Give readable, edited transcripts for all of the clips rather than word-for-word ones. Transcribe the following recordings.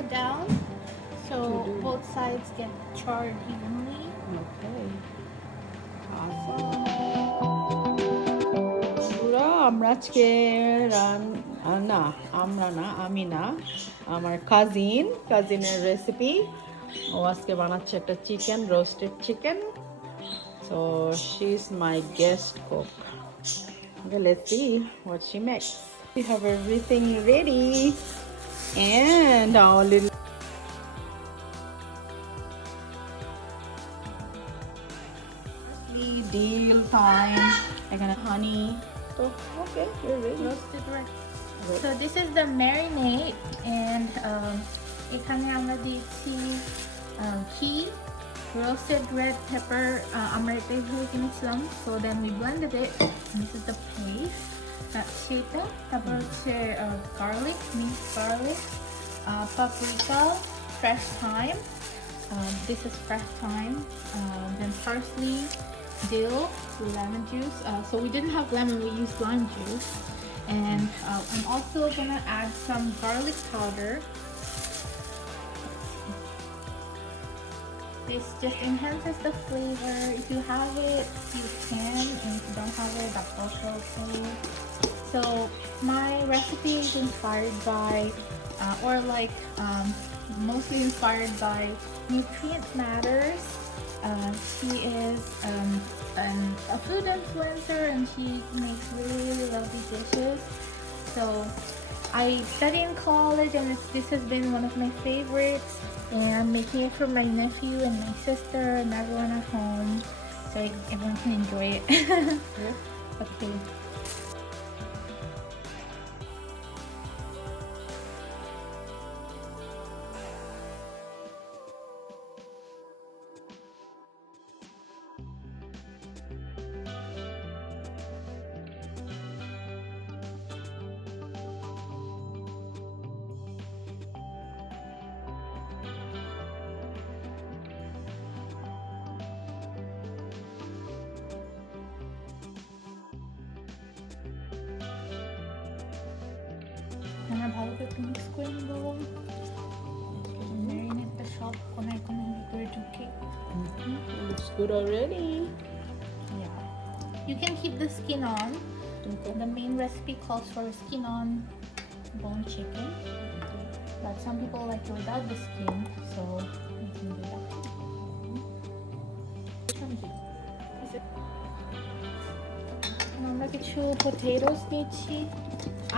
upside down, so both sides get charred evenly. Okay. Awesome. বন্ধুরা, আমরা আজকে না আমরা না আমি না আমার কাজিনের রেসিপি। ও আজকে বানাচ্ছে একটা chicken, roasted chicken. So she's my guest cook. Okay, let's see what she makes. We have everything ready and our little deal time. I got honey. So okay, you're ready. Roasted red. So this is the marinade, and এখানে আমরা দিয়েছি ঘি, roasted red pepper. আমরা এটা ভেবে কিনেছিলাম. So then we blended it. This is the paste. সেটা তারপর হচ্ছে garlic, minced garlic, paprika, fresh thyme. This is fresh thyme. Then parsley, dill, lemon juice. So we didn't have lemon, we used lime juice. And I'm also gonna add some garlic powder. This just enhances the flavor. If you have it, you can, and if you don't have it, that's also okay. So my recipe is inspired by, or like mostly inspired by Nutrient Matters. She is a food influencer, and she makes really lovely dishes. So I study in college, and this has been one of my favorites. And I'm making it for my nephew and my sister and everyone at home, so everyone can enjoy it. Yeah. Okay. আমরা ভালো করে mix করে নেব। ম্যারিনেটটা সব কোনায় কোনায় ভিতরে ঢুকে। Looks good already. Yeah. You can keep the skin on. Okay. The main recipe calls for a skin on bone chicken, but some people like it without the skin, so you can do that too. আমরা কিছু potatoes নিয়েছি,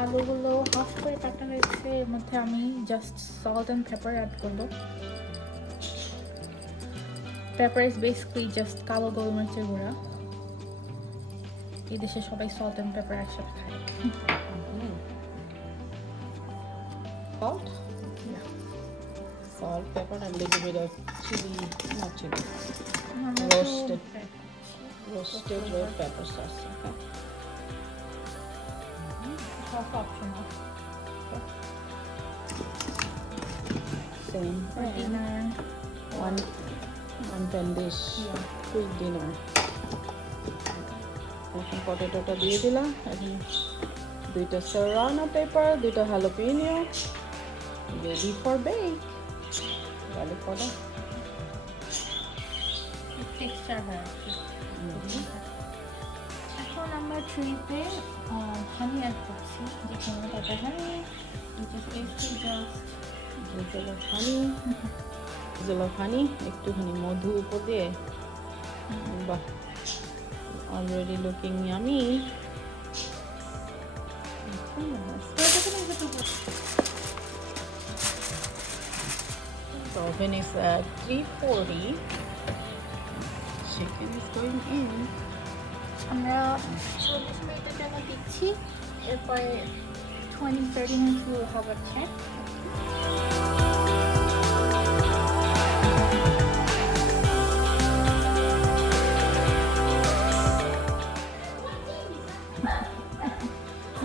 আলুগুলো half করে কাটা হয়েছে, এর মধ্যে আমি just salt and pepper add করব। পেপার ইজ বেসিক্যালি জাস্ট কালো গোলমরিচের গুঁড়া। এই দেশে সবাই সল্ট অ্যান্ড পেপার একসাথে খায়। Salt? Yeah. Salt, pepper, and a little bit of chili, not chili, আমরা roasted roasted red pepper sauce. Okay. half optional. Same For pan. dinner. One pan dish. Yeah. Quick dinner. এখন পটেটোটা দিয়ে দিলাম, এখন দুইটা serrano pepper, দুইটা jalapeno, ready for bake. Garlic powder. Texture হয়। এখন আমরা ট্রিতে হানি অ্যাড করছি, যেখানে paper honey, which is basically just drizzle of honey, একটুখানি মধু উপর দিয়ে। বাহ, already looking yummy. The oven is at 340. Chicken is going in. আমরা 40 মিনিটের জন্য দিচ্ছি, এরপরে 20-30 minutes we'll have a check.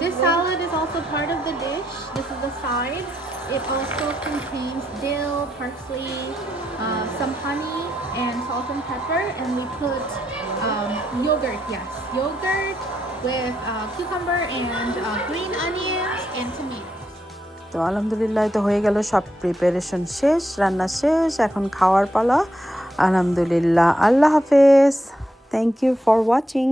This salad is also part of the dish. This is the side. It also contains dill, parsley, some honey, and salt and pepper. And we put yogurt, yes, yogurt with cucumber and green onions and tomatoes. তো আলহামদুলিল্লাহ তো হয়ে গেল, সব preparation শেষ, রান্না শেষ, এখন খাওয়ার পালা। আলহামদুলিল্লাহ, আল্লাহ হাফেজ, থ্যাংক ইউ ফর ওয়াচিং।